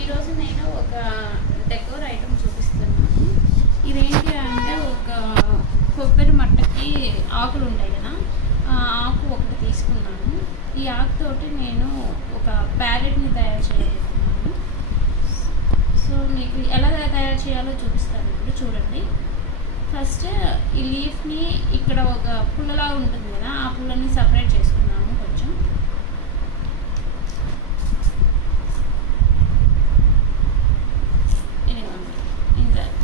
ఈరోజు నేను ఒక డెకోర్ ఐటమ్ చూపిస్తున్నాను. ఇదేంటి అంటే ఒక కొబ్బరి మట్టకి ఆకులు ఉంటాయి కదా, ఆ ఆకు ఒకటి తీసుకున్నాను. ఈ ఆకుతోటి నేను ఒక ప్యాలెట్ని తయారు చేయబోతున్నాను. సో మీకు ఎలా తయారు చేయాలో చూపిస్తాను. ఇప్పుడు చూడండి. ఫస్ట్ ఈ లీఫ్ని ఇక్కడ ఒక పుల్లలా ఉంటుంది కదా, ఆ పుల్లని సపరేట్ చేసుకున్నాము కొంచెం.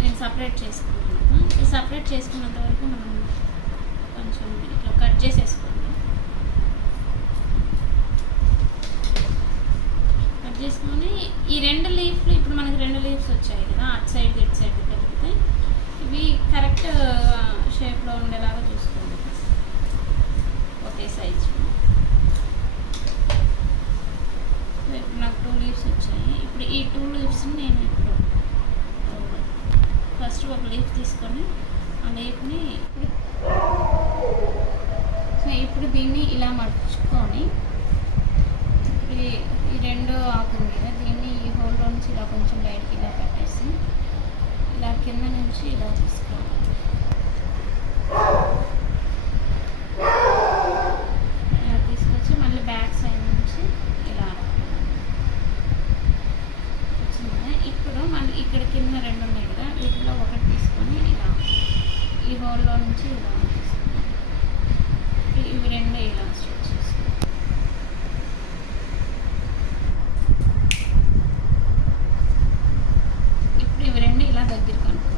నేను సపరేట్ చేసుకున్నాను. ఈ సపరేట్ చేసుకున్నంత వరకు మనం కొంచెం ఇట్లా కట్ చేసేసుకోండి. కట్ చేసుకొని ఈ రెండు లీఫ్లు, ఇప్పుడు మనకి రెండు లీవ్స్ వచ్చాయి కదా, అటు సైడ్ ఇటు సైడ్ కలిపితే ఇవి కరెక్ట్ షేప్లో ఉండేలాగా చూసుకోండి. ఒకే సైజు. ఇప్పుడు నాకు 2 లీవ్స్ వచ్చాయి. ఇప్పుడు ఈ 2 లీవ్స్ని నేను ఇప్పుడు ఫస్ట్ ఒక లీఫ్ తీసుకొని ఆ లీఫ్ని ఇప్పుడు దీన్ని ఇలా మర్చుకొని ఈ రెండు ఆకులు మీద దీన్ని ఈ హోల్లో నుంచి ఇలా కొంచెం బయటికి ఇలా పెట్టేసి ఇలా కింద నుంచి ఇలా తీసుకోవాలి. ఇలా తీసుకొచ్చి మళ్ళీ బ్యాక్ సైడ్ నుంచి ఇలా వచ్చింది. ఇప్పుడు మళ్ళీ ఇక్కడ కింద రెండు ఉన్నాయి కదా, వీటిలో ఒకటి తీసుకొని ఇలా ఈ హోల్లో నుంచి ఇలా తీసుకున్నాం. ఇవి రెండు ఇలా స్టిచ్ చేసుకోవాలి. ఇప్పుడు ఇవి రెండు ఇలా దగ్గరికి అనుకోవాలి.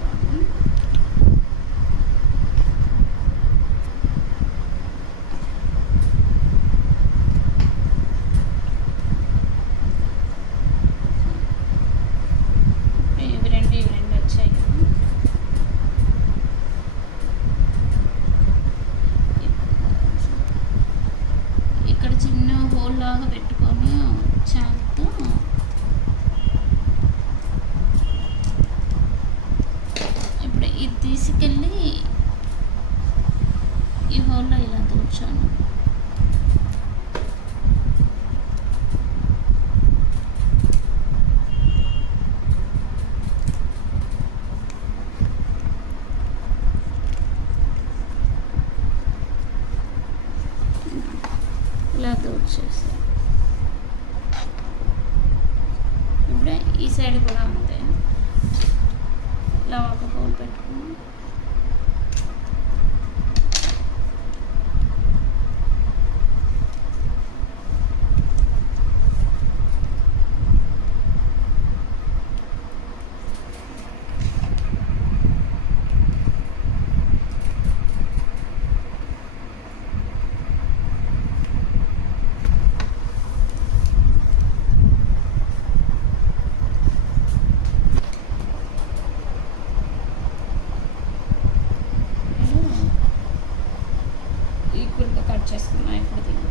లాగా పెట్టుకొని చాకుతో ఇప్పుడు ఇది తీసుకెళ్ళి ఈ హోల్లో ఇలా దూర్చాను. ఇలా దూర్చేసి ఇప్పుడు ఈ సైడ్ కూడా అంతే, ఇలా ఒక హోల్ పెట్టుకుని ఈక్వల్గా కట్ చేసుకున్నా. ఇప్పుడు దీన్ని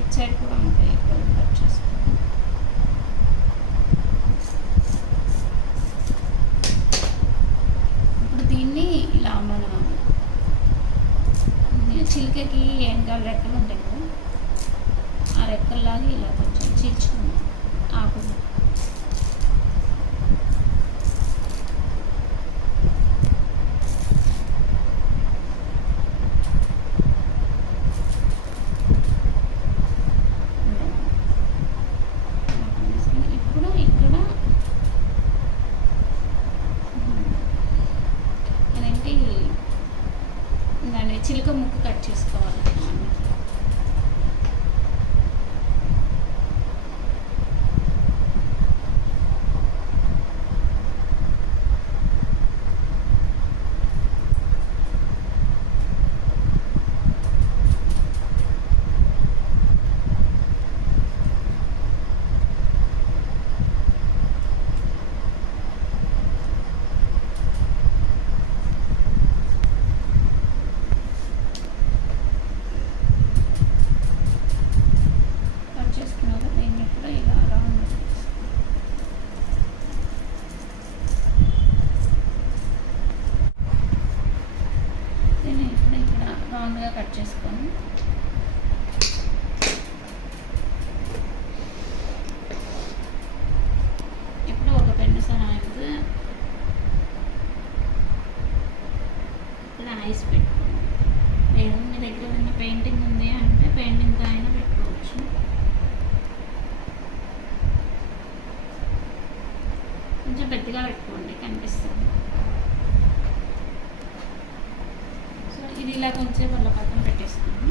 ఇటు సైడ్ కూడా అంతే ఈక్వల్గా కట్ చేసుకున్నాం. ఇప్పుడు దీన్ని ఇలా మన చిలుకకి వెనకాల రెక్కలు ఉంటాయి కదా, ఆ రెక్కల్లాగా ఇలా కొంచెం చీల్చుకున్నాం ఆకులు. చిలుక ముక్కు కట్ చేసుకోవాలి. రౌండ్గా కట్ చేసుకొని దగ్గర ఐస్ పెట్టుకోండి. లేదు మీ దగ్గర ఏదైనా పెయింటింగ్ ఉంది అంటే పెయింటింగ్తో అయినా పెట్టుకోవచ్చు. కొంచెం పెద్దగా పెట్టుకోండి, కనిపిస్తుంది. సో ఇది ఇలా కొంచెం వాళ్ళ పక్కన పెట్టేస్తాము.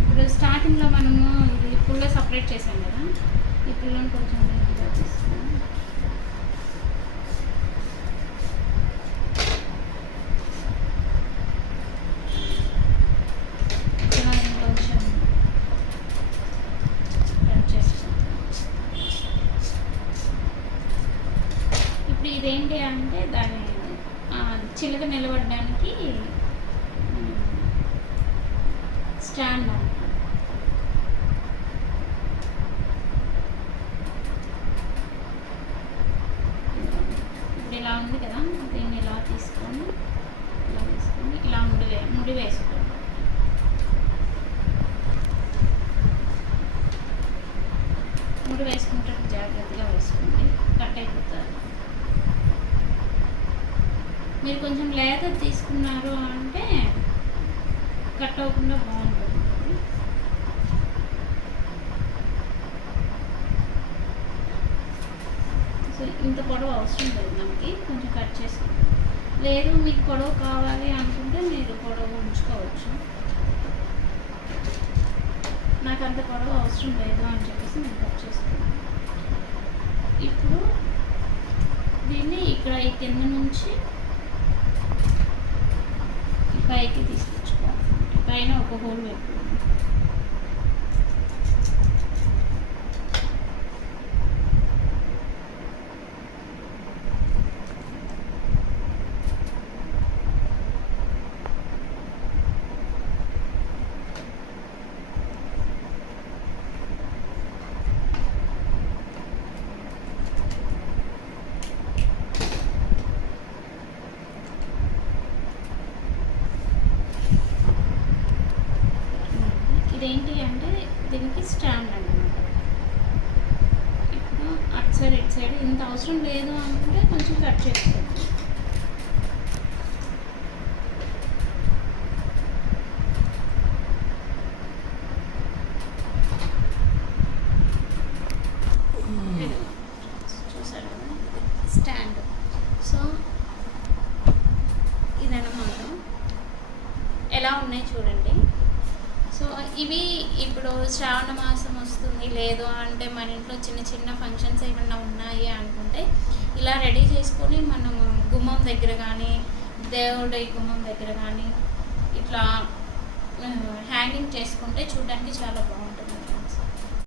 ఇప్పుడు స్టార్టింగ్లో మనము ఇది పుల్ల సపరేట్ చేసాం కదా, ఈ పుల్లని కొంచెం ఇలా తీసుకున్నాం. ఇప్పుడు ఇదేంటి అంటే దాని చిలక నిలబడడానికి స్టాండ్ అంట. ఇప్పుడు ఇలా ఉంది కదా, దీన్ని ఇలా తీసుకొని ఇలా ముడి వేసుకోండి. ముడి వేసుకుంటే జాగ్రత్తగా వేసుకోండి, కట్ అయిపోతుంది. మీరు కొంచెం లేదర్ తీసుకున్నారు అంటే కట్ అవ్వకుండా బాగుంటుంది. సో ఇంత పొడవు అవసరం లేదు మనకి, కొంచెం కట్ చేసుకోండి. లేదు మీకు పొడవు కావాలి అనుకుంటే మీరు పొడవు ఉంచుకోవచ్చు. నాకు అంత పొడవు అవసరం లేదు అని చెప్పేసి నేను కట్ చేసుకున్నాను. ఇప్పుడు దీన్ని ఇక్కడ ఈ కింద నుంచి పైకి తీసుకొచ్చుకోవాలి. పైన ఒక హోల్ పెట్టుకోండి. ఇదేంటి అంటే దీనికి స్టాండ్ అన్నమాట. ఇప్పుడు అటు సైడ్ ఇటు సైడ్ ఇంత అవసరం లేదు అనుకుంటే కొంచెం కట్ చేసుకోవచ్చు. చూసారు కదా స్టాండ్. సో ఇదన్నమాట, ఎలా ఉన్నాయి చూడండి. సో ఇవి ఇప్పుడు శ్రావణ మాసం వస్తుంది, లేదు అంటే మన ఇంట్లో చిన్న చిన్న ఫంక్షన్స్ ఏమన్నా ఉన్నాయి అనుకుంటే ఇలా రెడీ చేసుకొని మనం గుమ్మం దగ్గర కానీ దేవుడి గుమ్మం దగ్గర కానీ ఇట్లా హ్యాంగింగ్ చేసుకుంటే చూడడానికి చాలా బాగుంటుంది.